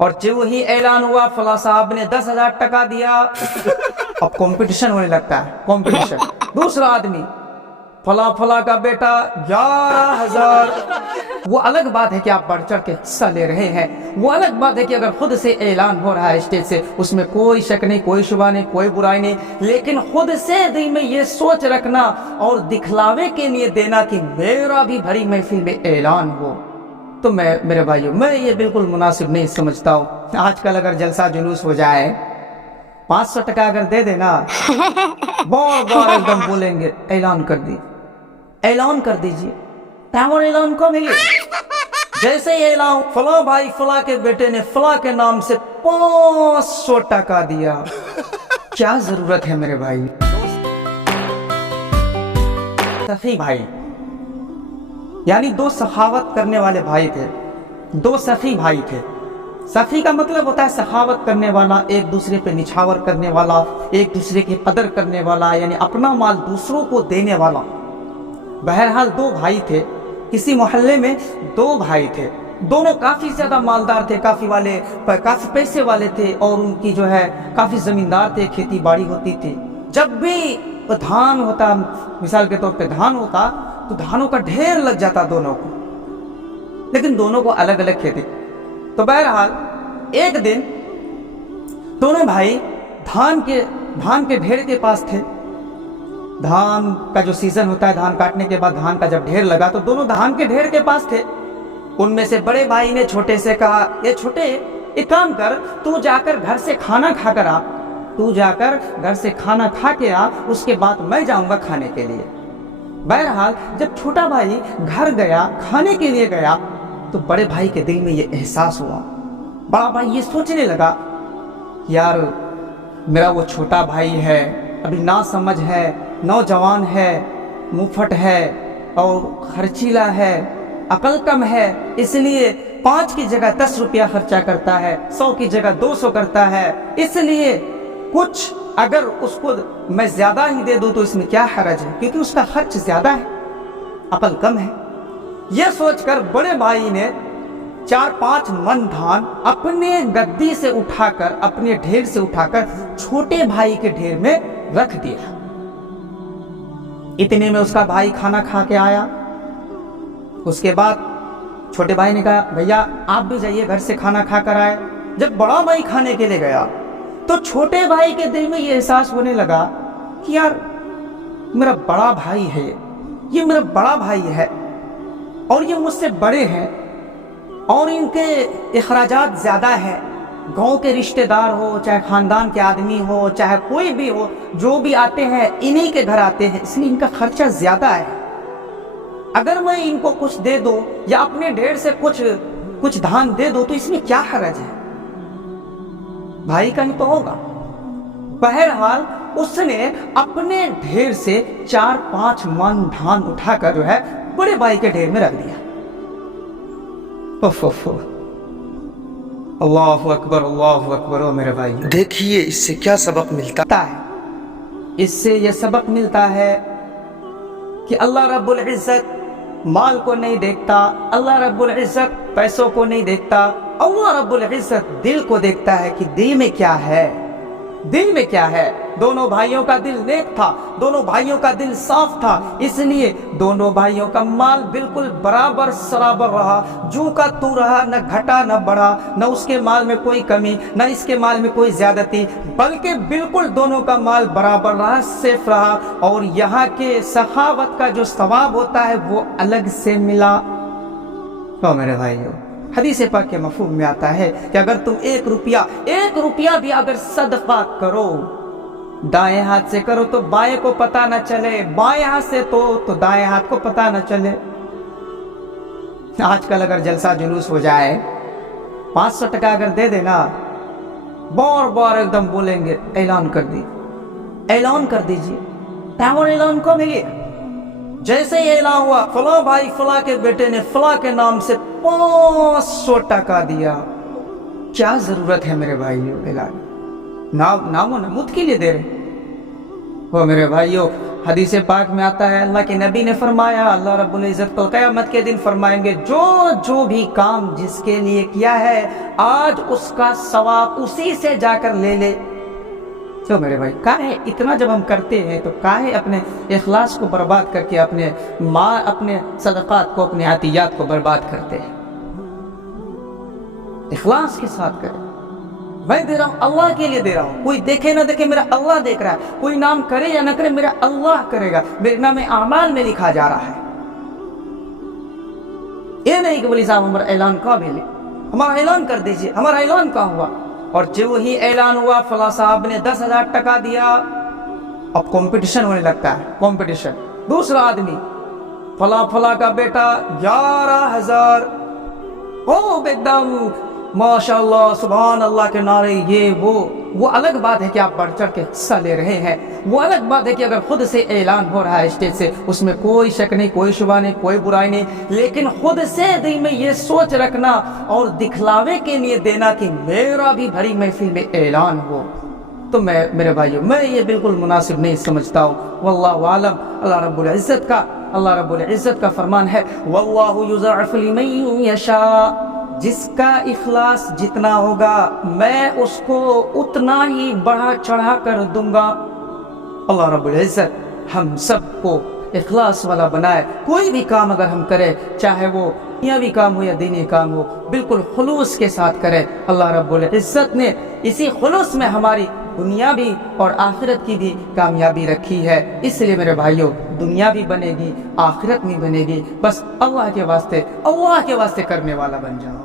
اور جو ہی اعلان ہوا فلاں صاحب نے 10,000 ٹکا دیا، اب کمپٹیشن ہونے لگتا ہے، کمپٹیشن۔ دوسرا آدمی فلاں فلاں کا بیٹا 11,000۔ وہ الگ بات ہے کہ آپ بڑھ چڑھ کے حصہ لے رہے ہیں، وہ الگ بات ہے کہ اگر خود سے اعلان ہو رہا ہے اسٹیج سے، اس میں کوئی شک نہیں، کوئی شبہ نہیں، کوئی برائی نہیں، لیکن خود سے دل میں یہ سوچ رکھنا اور دکھلاوے کے لیے دینا کہ میرا بھی بھری محفل میں اعلان ہو، تو میرے بھائیوں میں یہ بالکل مناسب نہیں سمجھتا ہوں۔ آج کل اگر جلسہ جلوس ہو جائے، 500 ٹکا اگر دے دینا، بار بار ایک دم بولیں گے اعلان کر دی، اعلان کر دیجئے، اور اعلان کو ملے جیسے ہی اعلان فلاں بھائی فلاں کے بیٹے نے فلاں کے نام سے 500 ٹکا دیا، کیا ضرورت ہے میرے بھائی؟ سخی بھائی یعنی دو سخاوت کرنے والے بھائی تھے، دو سخی بھائی تھے۔ سخی کا مطلب ہوتا ہے سخاوت کرنے والا، ایک دوسرے پہ نچھاور کرنے والا، ایک دوسرے کی قدر کرنے والا، یعنی اپنا مال دوسروں کو دینے والا۔ بہرحال دو بھائی تھے، کسی محلے میں دو بھائی تھے، دونوں کافی زیادہ مالدار تھے، کافی پیسے والے تھے، اور ان کی جو ہے کافی زمیندار تھے، کھیتی باڑی ہوتی تھی۔ جب بھی دھان ہوتا، مثال کے طور پہ دھان ہوتا، تو دھانوں کا ڈھیر لگ جاتا دونوں کو، لیکن دونوں کو الگ الگ کھیتی۔ تو بہرحال ایک دن دونوں بھائی دھان کے ڈھیر کے پاس تھے۔ دھان کا جو سیزن ہوتا ہے، دھان کاٹنے کے بعد دھان کا جب ڈھیر لگا، تو دونوں دھان کے ڈھیر کے پاس تھے۔ ان میں سے بڑے بھائی نے چھوٹے سے کہا، یہ چھوٹے ایک کام کر، تو جا کر گھر سے کھانا کھا کر آ، تو جا کر گھر سے کھانا کھا کے آ، اس کے بعد میں جاؤں گا کھانے کے لیے۔ بہرحال جب چھوٹا بھائی گھر گیا، کھانے کے لیے گیا، تو بڑے بھائی کے دل میں یہ احساس ہوا۔ بڑا بھائی یہ سوچنے لگا، یار میرا وہ چھوٹا بھائی ہے، ابھی نا سمجھ ہے، نوجوان ہے، مفٹ ہے، اور خرچیلا ہے، عقل کم ہے، اس لیے 5 کی جگہ 10 روپیہ خرچہ کرتا ہے، 100 کی جگہ 200 کرتا ہے، اس لیے کچھ اگر اس کو میں زیادہ ہی دے دوں تو اس میں کیا حرج ہے، کیونکہ اس کا خرچ زیادہ ہے، عقل کم ہے۔ یہ سوچ کر بڑے بھائی نے 4-5 من دھان اپنے گدی سے اٹھا کر، اپنے ڈھیر سے اٹھا کر چھوٹے بھائی کے ڈھیر میں رکھ دیا۔ اتنے میں اس کا بھائی کھانا کھا کے آیا۔ اس کے بعد چھوٹے بھائی نے کہا، بھیا آپ بھی جائیے گھر سے کھانا کھا کر آئے۔ جب بڑا بھائی کھانے کے لیے گیا، تو چھوٹے بھائی کے دل میں یہ احساس ہونے لگا کہ یار میرا بڑا بھائی ہے، یہ میرا بڑا بھائی ہے، اور یہ مجھ سے بڑے ہیں، اور ان کے اخراجات زیادہ ہیں۔ گاؤں کے رشتہ دار ہو، چاہے خاندان کے آدمی ہو، چاہے کوئی بھی ہو، جو بھی آتے ہیں انہی کے گھر آتے ہیں، اس لیے ان کا خرچہ زیادہ ہے۔ اگر میں ان کو کچھ دے دوں یا اپنے ڈھیر سے کچھ دھان دے دوں تو اس میں کیا حرج ہے، بھائی کا ہی تو ہوگا۔ بہرحال اس نے اپنے ڈھیر سے 4-5 من دھان اٹھا کر جو ہے بڑے بھائی کے ڈھیر میں رکھ دیا۔ اللہ اکبر، اللہ اکبر۔ او میرے بھائی، دیکھیے اس سے کیا سبق ملتا ہے، اس سے یہ سبق ملتا ہے کہ اللہ رب العزت مال کو نہیں دیکھتا، اللہ رب العزت پیسوں کو نہیں دیکھتا، اللہ رب العزت دل کو دیکھتا ہے کہ دل میں کیا ہے، دل میں کیا ہے۔ دونوں بھائیوں کا دل نیک تھا، دونوں بھائیوں کا دل صاف تھا، اس لیے دونوں بھائیوں کا مال بالکل برابر سرابر رہا، جو کا تو رہا، نہ گھٹا نہ بڑھا، نہ اس کے مال میں کوئی کمی، نہ اس کے مال میں کوئی زیادتی، بلکہ بالکل دونوں کا مال برابر رہا، صرف رہا، اور یہاں کے سخاوت کا جو ثواب ہوتا ہے وہ الگ سے ملا۔ تو میرے بھائیوں، حدیث پاک کے مفہوم میں آتا ہے کہ اگر تم 1 روپیہ بھی اگر صدقہ کرو، دائیں ہاتھ سے کرو تو بائیں کو پتہ نہ چلے، بائیں ہاتھ سے تو دائیں ہاتھ کو پتہ نہ چلے۔ آج کل اگر جلسہ جلوس ہو جائے، 500 ٹکا اگر دے دینا، بار بار ایک دم بولیں گے اعلان کر دی، اعلان کر دیجئے، اور اعلان کو ملے جیسے ہی اعلان ہوا فلاں بھائی فلاں کے بیٹے نے فلاں کے نام سے 500 ٹکا دیا، کیا ضرورت ہے میرے بھائیوں؟ اعلان نام و نمود کے لیے دے رہے ہو میرے بھائیوں۔ حدیث پاک میں آتا ہے اللہ کے نبی نے فرمایا اللہ رب العزت کو قیامت کے دن فرمائیں گے جو بھی کام جس کے لیے کیا ہے آج اس کا ثواب اسی سے جا کر لے لے. تو میرے بھائی کاہے اتنا جب ہم کرتے ہیں تو کاہے اپنے اخلاص کو برباد کر کے اپنے اپنے صدقات کو اپنے عطیات کو برباد کرتے ہیں. اخلاص کے ساتھ کریں. میں دے رہا ہوں اللہ کے لیے دے رہا ہوں, کوئی دیکھے نہ دیکھے میرا اللہ دیکھ رہا ہے, کوئی نام کرے یا نہ کرے میرا اللہ کرے گا, میرے نام اعمال میں لکھا جا رہا ہے. یہ نہیں کہ ولی صاحب ہمارا اعلان کہاں ملے, ہمارا اعلان کر دیجئے, ہمارا اعلان کہاں ہوا, اور جو وہی اعلان ہوا فلاں صاحب نے 10,000 ٹکا دیا, اب کمپٹیشن ہونے لگتا ہے. کمپٹیشن دوسرا آدمی فلاں کا بیٹا 11,000 خوب ایک دم ماشاء اللہ سبحان اللہ کے نعرے, یہ وہ الگ بات ہے کہ آپ بڑھ چڑھ کے حصہ لے رہے ہیں. وہ الگ بات ہے کہ اگر خود سے اعلان ہو رہا ہے اسٹیج سے, اس میں کوئی شک نہیں, کوئی شبہ نہیں, کوئی برائی نہیں, لیکن خود سے دل میں یہ سوچ رکھنا اور دکھلاوے کے لیے دینا کہ میرا بھی بھری محفل میں اعلان ہو, تو میں میرے بھائیوں میں یہ بالکل مناسب نہیں سمجھتا ہوں. واللہ عالم. اللہ رب العزت کا فرمان ہے واللہ یضاعف لمن یشاء, جس کا اخلاص جتنا ہوگا میں اس کو اتنا ہی بڑھا چڑھا کر دوں گا. اللہ رب العزت ہم سب کو اخلاص والا بنائے. کوئی بھی کام اگر ہم کریں, چاہے وہ دنیاوی کام ہو یا دینی کام ہو, بالکل خلوص کے ساتھ کریں. اللہ رب العزت نے اسی خلوص میں ہماری دنیا بھی اور آخرت کی بھی کامیابی رکھی ہے. اس لیے میرے بھائیوں دنیا بھی بنے گی, آخرت بھی بنے گی, بس اللہ کے واسطے کرنے والا بن جاؤ.